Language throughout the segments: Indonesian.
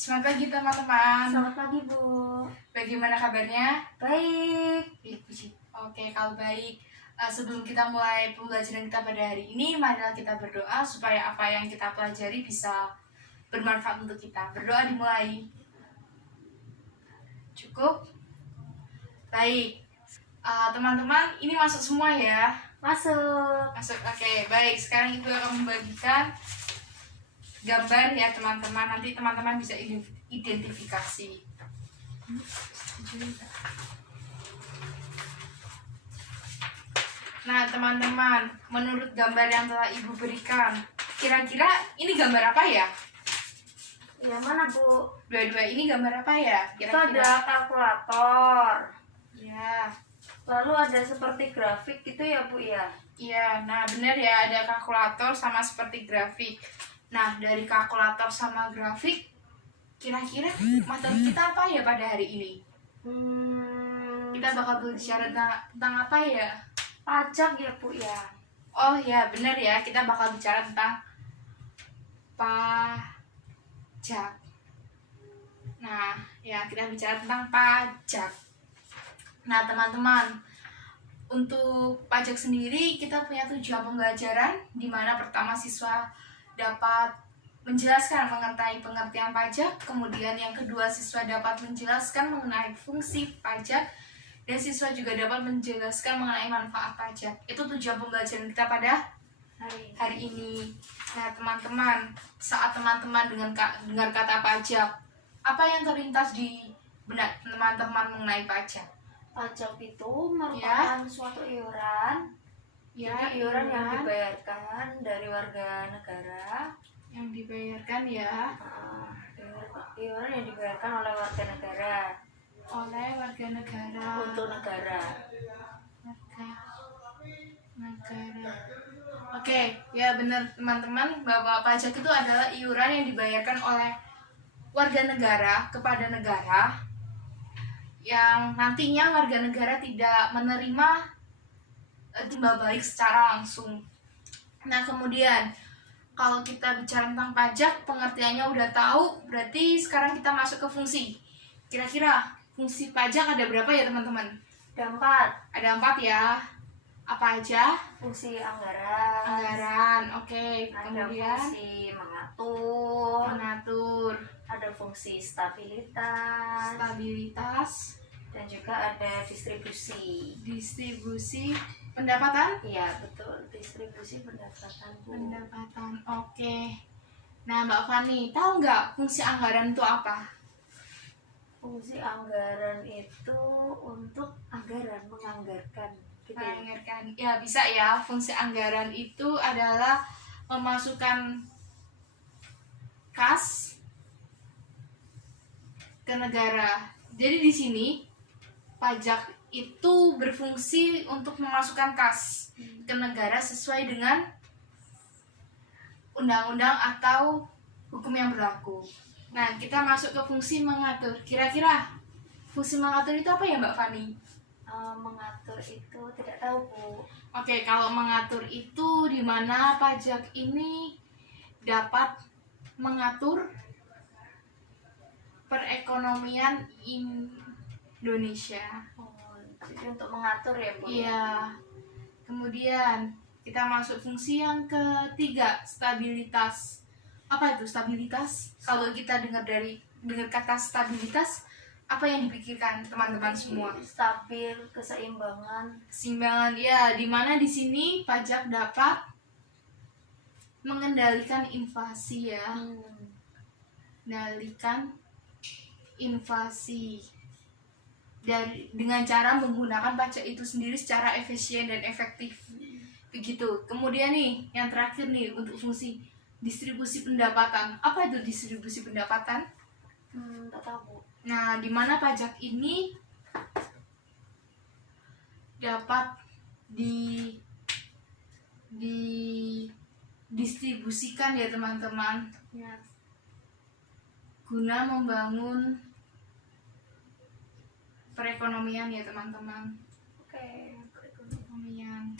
Selamat pagi teman-teman. Selamat pagi Bu. Bagaimana kabarnya? Baik. Puji. Oke, kalau baik. Sebelum kita mulai pembelajaran kita pada hari ini, marilah kita berdoa supaya apa yang kita pelajari bisa bermanfaat untuk kita. Berdoa dimulai. Cukup? Baik. Teman-teman, ini masuk semua ya? Masuk. Masuk. Oke, baik. Sekarang Ibu akan membagikan gambar ya teman-teman. Nanti teman-teman bisa identifikasi. Nah teman-teman, menurut gambar yang telah Ibu berikan, kira-kira ini gambar apa ya? Yang mana Bu? Dua-dua ini gambar apa ya? Itu ada kalkulator. Ya. Lalu ada seperti grafik gitu ya Bu ya? Iya, nah benar ya, ada kalkulator sama seperti grafik. Nah dari kalkulator sama grafik, kira-kira materi kita apa ya pada hari ini? Kita bakal berbicara tentang apa ya? Pajak ya Bu ya? Oh ya benar ya, kita bakal bicara tentang pajak. Nah ya, kita bicara tentang pajak. Nah teman-teman, untuk pajak sendiri kita punya tujuan pembelajaran, di mana pertama siswa dapat menjelaskan mengenai pengertian pajak, kemudian yang kedua siswa dapat menjelaskan mengenai fungsi pajak, dan siswa juga dapat menjelaskan mengenai manfaat pajak. Itu tujuan pembelajaran kita pada hari ini. Nah teman-teman, saat teman-teman dengar kata pajak, apa yang terlintas di benak teman-teman mengenai pajak? Pajak itu merupakan suatu iuran. Ya, Jadi iuran yang dibayarkan dari warga negara. Yang dibayarkan ya. Iuran yang dibayarkan oleh warga negara. Oleh warga negara. Untuk negara. Negara. Oke, ya benar teman-teman, bahwa pajak itu adalah iuran yang dibayarkan oleh warga negara kepada negara, yang nantinya warga negara tidak menerima timbal balik secara langsung. Nah kemudian kalau kita bicara tentang pajak, pengertiannya udah tahu, berarti sekarang kita masuk ke fungsi. Kira-kira fungsi pajak ada berapa ya teman-teman? Ada 4. Ada 4 ya. Apa aja? Fungsi anggaran. Anggaran, oke. Ada Kemudian fungsi mengatur. Ada fungsi stabilitas. Dan juga ada distribusi. Distribusi pendapatan? Iya betul, distribusi pendapatan Bu. Pendapatan, oke. Nah Mbak Fani, tahu nggak fungsi anggaran itu apa? Fungsi anggaran itu untuk menganggarkan gitu ya? Menganggarkan, ya bisa ya. Fungsi anggaran itu adalah memasukkan kas ke negara. Jadi di sini pajak itu berfungsi untuk memasukkan kas ke negara sesuai dengan undang-undang atau hukum yang berlaku. Nah, kita masuk ke fungsi mengatur. Kira-kira fungsi mengatur itu apa ya Mbak Fani? Mengatur itu tidak tahu Bu. Oke, kalau mengatur itu di mana pajak ini dapat mengatur perekonomian Indonesia. Jadi untuk mengatur ya Bu? Iya. Kemudian kita masuk fungsi yang ketiga, stabilitas. Apa itu stabilitas? Kalau kita dengar kata stabilitas, apa yang dipikirkan teman-teman semua? Stabil, keseimbangan. Keseimbangan, ya. Di mana di sini pajak dapat mengendalikan inflasi ya. Mengendalikan inflasi dengan cara menggunakan pajak itu sendiri secara efisien dan efektif. Begitu. Kemudian nih, yang terakhir nih untuk fungsi distribusi pendapatan. Apa itu distribusi pendapatan? Tak tahu. Nah, di mana pajak ini dapat didistribusikan ya teman-teman. Ya. Guna membangun perekonomian ya teman-teman. Oke, Perekonomian.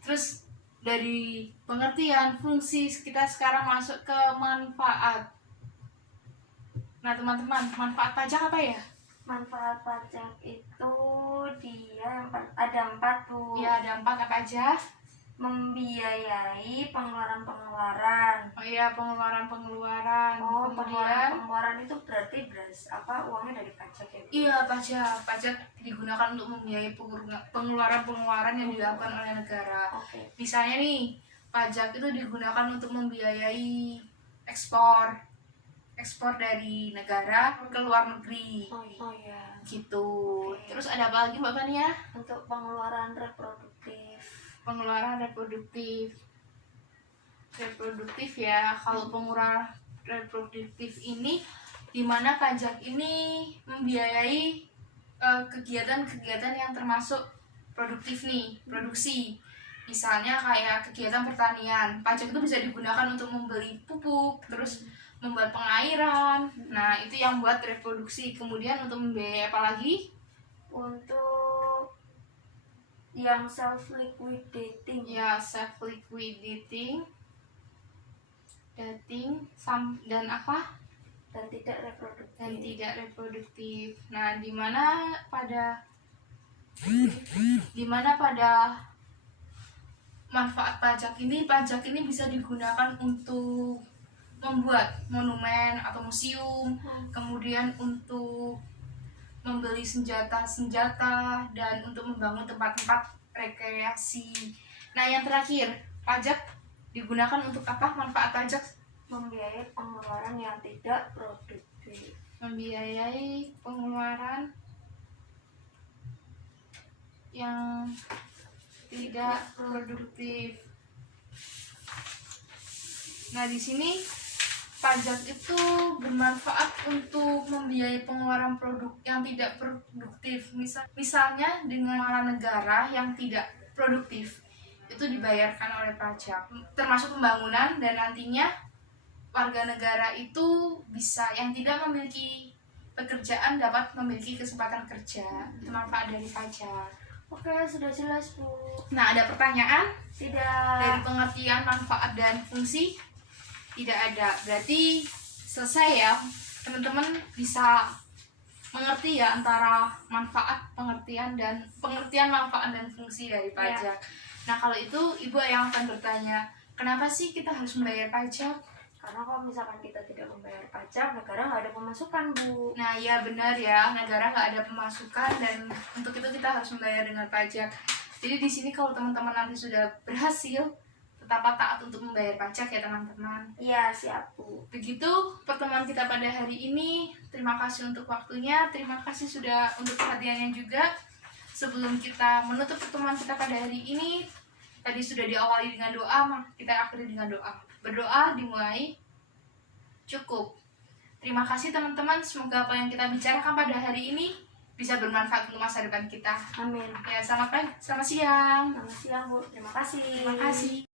Terus dari pengertian fungsi, kita sekarang masuk ke manfaat. Nah teman-teman, manfaat pajak apa ya? Manfaat pajak itu dia ada 4 tuh. Ya ada 4, apa aja? Membiayai pengeluaran-pengeluaran. Oh iya, pengeluaran-pengeluaran. Oh, Kemudian pengeluaran itu berarti uangnya dari pajak ya? Bu? iya, pajak digunakan untuk membiayai pengeluaran-pengeluaran yang dilakukan oleh negara. Oke. Misalnya nih, pajak itu digunakan untuk membiayai ekspor dari negara ke luar negeri. Oh ya. Gitu. Oke. Terus ada apa lagi Mbak Fania? Untuk pengeluaran reproduktif. Pengeluaran reproduktif ya. Kalau pengeluaran reproduktif ini dimana pajak ini membiayai kegiatan-kegiatan yang termasuk produktif nih, produksi. Misalnya kayak kegiatan pertanian, pajak itu bisa digunakan untuk membeli pupuk, terus membuat pengairan. Nah itu yang buat reproduksi. Kemudian untuk membiayai apa lagi? Untuk yang self liquidating. Ya self liquidating, dan apa? Dan tidak reproduktif. Nah dimana pada manfaat pajak ini bisa digunakan untuk membuat monumen atau museum, kemudian untuk membeli senjata dan untuk membangun tempat-tempat rekreasi. Nah yang terakhir, pajak digunakan untuk apa? Manfaat pajak Membiayai pengeluaran yang tidak produktif. membiayai pengeluaran yang tidak produktif. Nah di sini pajak itu bermanfaat untuk membiayai pengeluaran produk yang tidak produktif. Misalnya dengan pengeluaran negara yang tidak produktif itu dibayarkan oleh pajak, termasuk pembangunan, dan nantinya warga negara itu bisa yang tidak memiliki pekerjaan dapat memiliki kesempatan kerja. Itu manfaat dari pajak. Oke, sudah jelas Bu. Nah ada pertanyaan? Tidak. Dari pengertian manfaat dan fungsi tidak ada, berarti selesai ya. Teman-teman bisa mengerti ya antara pengertian manfaat dan fungsi dari pajak. Nah kalau itu ibu yang akan bertanya, kenapa sih kita harus membayar pajak? Karena kalau misalkan kita tidak membayar pajak, negara nggak ada pemasukan Bu. Nah ya benar ya, negara nggak ada pemasukan, dan untuk itu kita harus membayar dengan pajak. Jadi di sini kalau teman-teman nanti sudah berhasil, tetaplah taat untuk membayar pajak ya teman-teman. Iya siap Bu. Begitu pertemuan kita pada hari ini. Terima kasih untuk waktunya, terima kasih sudah untuk perhatiannya juga. Sebelum kita menutup pertemuan kita pada hari ini, tadi sudah diawali dengan doa, kita akhiri dengan doa. Berdoa dimulai. Cukup. Terima kasih teman-teman, semoga apa yang kita bicarakan pada hari ini bisa bermanfaat untuk masa depan kita. Amin. Ya, selamat siang. Selamat siang Bu. Terima kasih. Terima kasih.